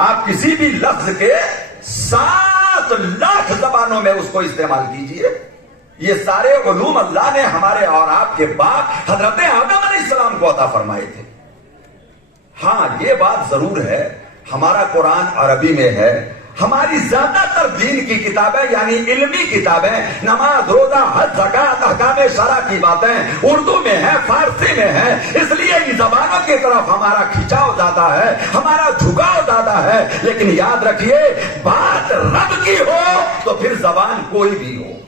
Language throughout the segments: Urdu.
آپ کسی بھی لفظ کے 7 لاکھ زبانوں میں اس کو استعمال کیجئے. یہ سارے علوم اللہ نے ہمارے اور آپ کے باپ حضرت آدم علیہ السلام کو عطا فرمائے تھے. ہاں یہ بات ضرور ہے ہمارا قرآن عربی میں ہے. ہماری زیادہ تر دین کی کتابیں یعنی علمی کتابیں نماز روزہ حج زکات احکام شرع کی باتیں اردو میں ہے فارسی میں ہے. اس لیے ان زبانوں کی طرف ہمارا کھنچاؤ زیادہ ہے ہمارا جھکاؤ زیادہ ہے. لیکن یاد رکھیے بات رب کی ہو تو پھر زبان کوئی بھی ہو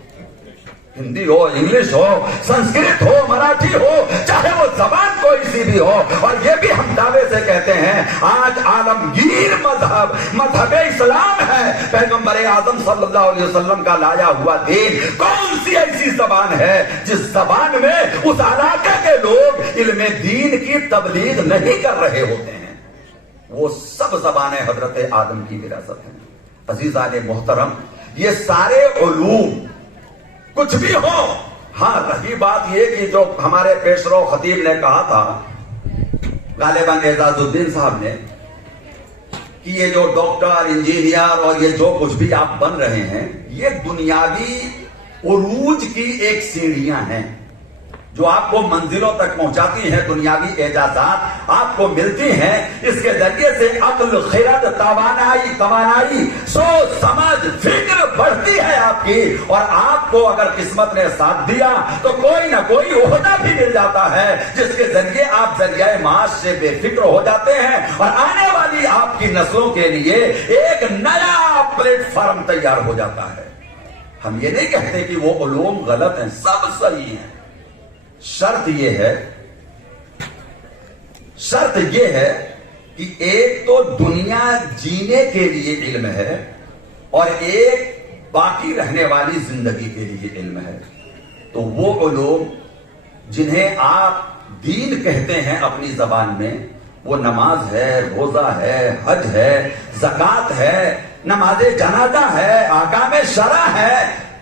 ہندی ہو انگلش ہو سنسکرت ہو مراٹھی ہو چاہے وہ زبان کوئی سی بھی ہو. اور یہ بھی ہم دعوے سے کہتے ہیں آج عالمگیر مذہب اسلام ہے. پیغمبر اعظم صلی اللہ علیہ وسلم کا لایا ہوا دین کون سی ایسی زبان ہے جس زبان میں اس علاقے کے لوگ علم دین کی تبلیغ نہیں کر رہے ہوتے ہیں. وہ سب زبانیں حضرت آدم کی وراثت ہیں. عزیزان محترم یہ سارے علوم کچھ بھی ہو. ہاں رہی بات یہ کہ جو ہمارے پیشرو خطیب نے کہا تھا غالباً اعزاز الدین صاحب نے کہ یہ جو ڈاکٹر انجینئر اور یہ جو کچھ بھی آپ بن رہے ہیں یہ دنیاوی عروج کی ایک سیڑھیاں ہیں جو آپ کو منزلوں تک پہنچاتی ہیں. دنیاوی اعجازات آپ کو ملتی ہیں. اس کے ذریعے سے عقل خرد توانائی سوچ سمجھ فکر بڑھتی ہے آپ کی. اور آپ کو اگر قسمت نے ساتھ دیا تو کوئی نہ کوئی عہدہ بھی مل جاتا ہے جس کے ذریعے آپ ذریعہ معاش سے بے فکر ہو جاتے ہیں اور آنے والی آپ کی نسلوں کے لیے ایک نیا پلیٹ فارم تیار ہو جاتا ہے. ہم یہ نہیں کہتے کہ وہ علوم غلط ہیں سب صحیح ہیں. شرط یہ ہے کہ ایک تو دنیا جینے کے لیے علم ہے اور ایک باقی رہنے والی زندگی کے لیے علم ہے. تو وہ علوم جنہیں آپ دین کہتے ہیں اپنی زبان میں وہ نماز ہے روزہ ہے حج ہے زکات ہے نماز جنازہ ہے احکام شرع ہے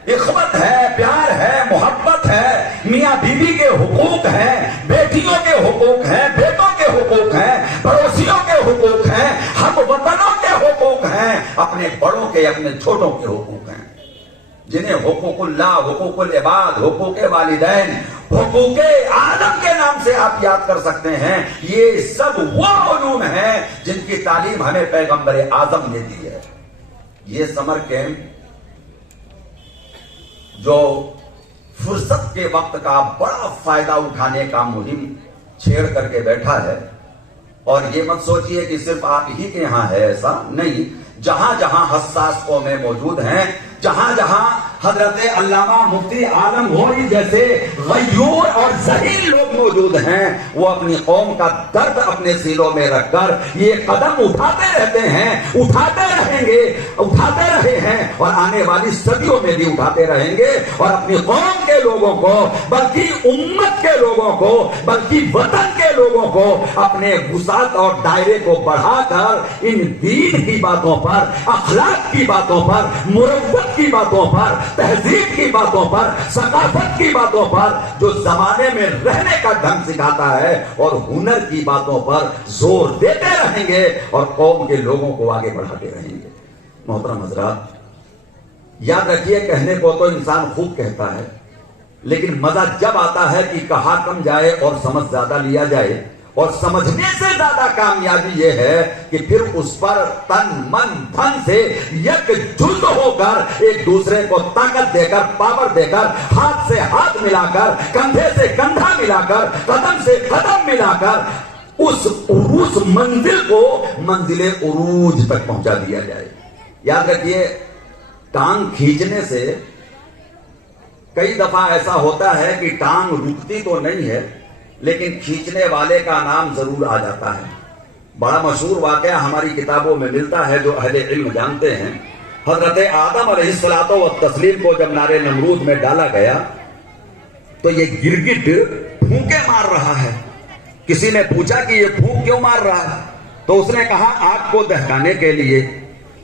اخوت ہے پیار ہے محبت ہے میاں بیوی کے حقوق ہیں بیٹیوں کے حقوق ہیں بیٹوں کے حقوق ہیں پڑوسیوں کے حقوق ہیں ہم وطنوں کے حقوق ہیں اپنے بڑوں کے اپنے چھوٹوں کے حقوق ہیں جنہیں حقوق اللہ حقوق العباد حقوق والدین حقوق آدم کے نام سے آپ یاد کر سکتے ہیں. یہ سب وہ علوم ہیں جن کی تعلیم ہمیں پیغمبر اعظم نے دی ہے. یہ سمر کیمپ جو فرصت کے وقت کا بڑا فائدہ اٹھانے کا مہم چھیڑ کر کے بیٹھا ہے اور یہ مت سوچئے کہ صرف آپ ہی کے یہاں ہے ایسا نہیں. جہاں جہاں حساس قومیں موجود ہیں جہاں جہاں حضرت علامہ مفتی عالم گھوڑی جیسے غیور اور ذہین لوگ موجود ہیں وہ اپنی قوم کا درد اپنے سینوں میں رکھ کر یہ قدم اٹھاتے رہتے ہیں اٹھاتے رہیں گے اٹھاتے رہے ہیں اور آنے والی صدیوں میں بھی اٹھاتے رہیں گے اور اپنی قوم کے لوگوں کو بلکہ امت کے لوگوں کو بلکہ وطن کے لوگوں کو اپنے وسعت اور دائرے کو بڑھا کر ان دین کی باتوں پر اخلاق کی باتوں پر مروت کی باتوں پر تہذیب کی باتوں پر ثقافت کی باتوں پر جو زمانے میں رہنے کا ڈھنگ سکھاتا ہے اور ہنر کی باتوں پر زور دیتے رہیں گے اور قوم کے لوگوں کو آگے بڑھاتے رہیں گے. محترم حضرات یاد رکھیے کہنے کو تو انسان خوب کہتا ہے لیکن مزہ جب آتا ہے کہ کہا کم جائے اور سمجھ زیادہ لیا جائے اور سمجھنے سے زیادہ کامیابی یہ ہے کہ پھر اس پر تن من دھن سے یک جلد ہو کر ایک دوسرے کو طاقت دے کر پاور دے کر ہاتھ سے ہاتھ ملا کر کندھے سے کندھا ملا کر قدم سے قدم ملا کر اس منزل کو منزل عروج تک پہنچا دیا جائے. یاد رکھیے ٹانگ کھینچنے سے کئی دفعہ ایسا ہوتا ہے کہ ٹانگ رکتی تو نہیں ہے لیکن کھینچنے والے کا نام ضرور آ جاتا ہے. بڑا مشہور واقعہ ہماری کتابوں میں ملتا ہے جو اہل علم جانتے ہیں. حضرت آدم علیہ الصلوۃ والتسلیم کو جب نارے نمرود میں ڈالا گیا تو یہ گرگٹ پھونکے مار رہا ہے. کسی نے پوچھا کہ یہ پھونک کیوں مار رہا ہے تو اس نے کہا آگ کو دہکانے کے لیے.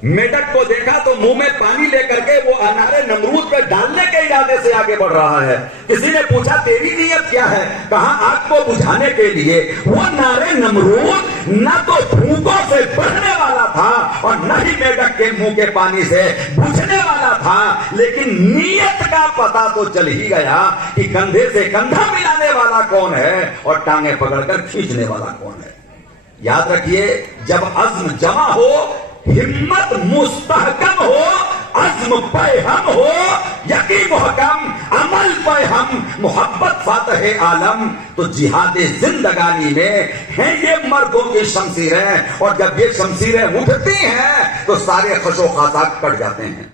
میڈک کو دیکھا تو منہ میں پانی لے کر کے وہ نارے نمرود پہ ڈالنے کے ارادے سے آگے بڑھ رہا ہے. کسی نے پوچھا تیری نیت کیا ہے کہا آگ کو بجھانے کے لیے. وہ نارے نمرود نہ تو پھونکوں سے بڑھنے والا تھا اور نہ ہی میڈک کے منہ کے پانی سے بجھنے والا تھا، لیکن نیت کا پتا تو چل ہی گیا کہ کندھے سے کندھا ملانے والا کون ہے اور ٹانگیں پکڑ کر کھینچنے والا کون ہے۔ یاد رکھیے، جب عزم جمع ہو، ہمت مستحکم ہو، عزم پہ ہم ہو، یقین محکم، عمل پہ ہم، محبت فاتح عالم، تو جہاد زندگانی میں ہیں یہ مردوں کی شمشیریں، اور جب یہ شمشیریں اٹھتی ہیں تو سارے خش و خاصات کٹ جاتے ہیں۔